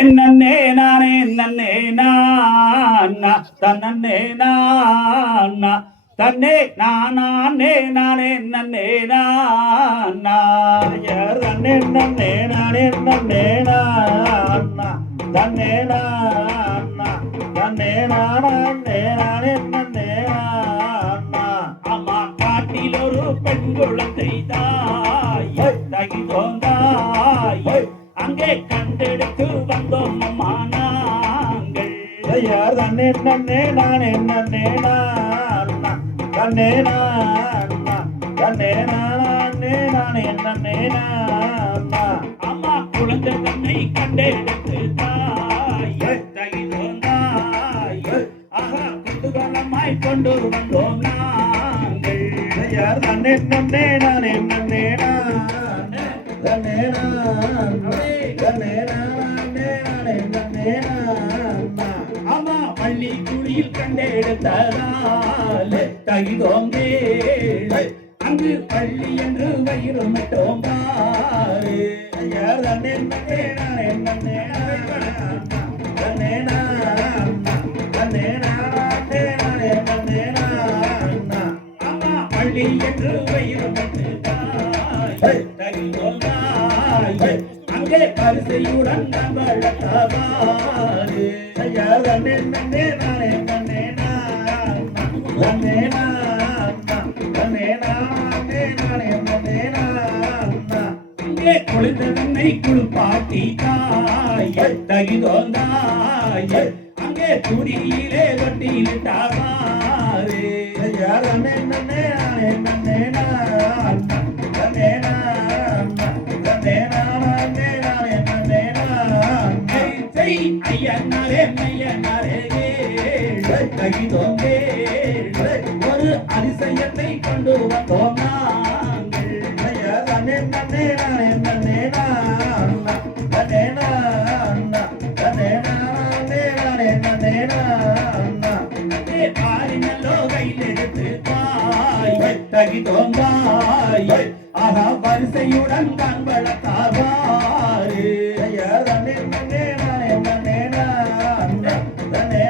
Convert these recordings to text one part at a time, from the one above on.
நன்னே நானே நன்னே நான்னா தன்னே நான்னா தன்னே நானே நானே நன்னே நான்னா தன்னே நன்னே நானே நன்னே நான்னா தன்னே நான்னா தன்னே நானே நானே நன்னே நான்னா அம்மா காட்டில் ஒரு பெண் குழந்தை தாய் தகிதோந்தாய் அங்கே கண்டெடுத்து வந்தோம் அம்மா நாங்கள் யார் தன்னே நன்னே நானே நன்னே நான்னா தன்னே நான்னா தன்னே நானே நானே நன்னே நான்னா அம்மா குழந்தை தன்னை கண்டெடுத்து தாய் தகிதோந்தாய் ஆஹா குதூகலமாய் கொண்டு வந்தோம் நாங்கள் யார் தன்னே நன்னே நானே நன்னே நானே தன்னே ஆமா பள்ளி குடியில் கண்டெடுத்தால் தகிதோங்கே அங்கு பள்ளி என்று வயிறு மட்டும் பாரு தன்னே நன்னே நானே நன்னே தன்னே தன்னே நானே நானே நன்னே ஆமா பள்ளி என்று வயிறு மட்டும் தகிதோங்காய் அங்கே பரிசையுடன் நம்மளத்தாவாரு தன்னே நன்னே நானே நன்னே நன்னே தன்னே நானே நானே நன்னே அங்கே குளித்த தன்னை குளிப்பாட்டி தாய் தகிதோந்தாய் அங்கே துடியிலே கொட்டிட்டாவாரு தன்னே நன்னே நானே நன்னே ஒரு அதிசயத்தை கொண்டு வந்தோம் தகிதோங்காய் ஆஹா வரிசையுடன் தான் வளர்த்தாவாரு தன்னே நன்னே நானே நன்னே தன்னே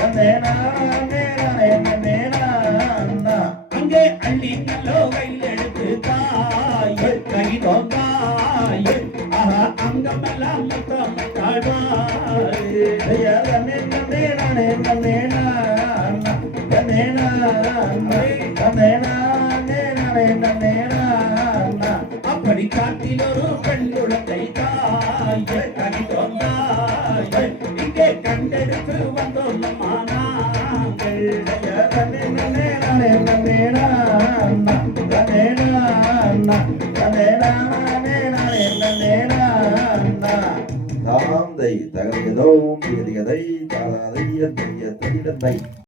தன்னே நானே நானே நன்னே அங்கே அள்ளி நல்லோ கையில் எடுத்து தாய் தகிதோங்காய் ஆஹா அங்கமெல்லாம் முத்தம் தாழ்வாரு தன்னே நன்னே நானே நன்னே அப்படி காட்டில் ஒரு பெண் குழந்தை தாய் தகிதோந்தாய் இங்கே கண்டெடுத்து வந்தோம் அம்மா நாங்கள் தன்னே நன்னே நானே நன்னே தன்னே நானே நானே நன்னே தாம் தை தகதியதோம் திகதிகதை தாராதை தை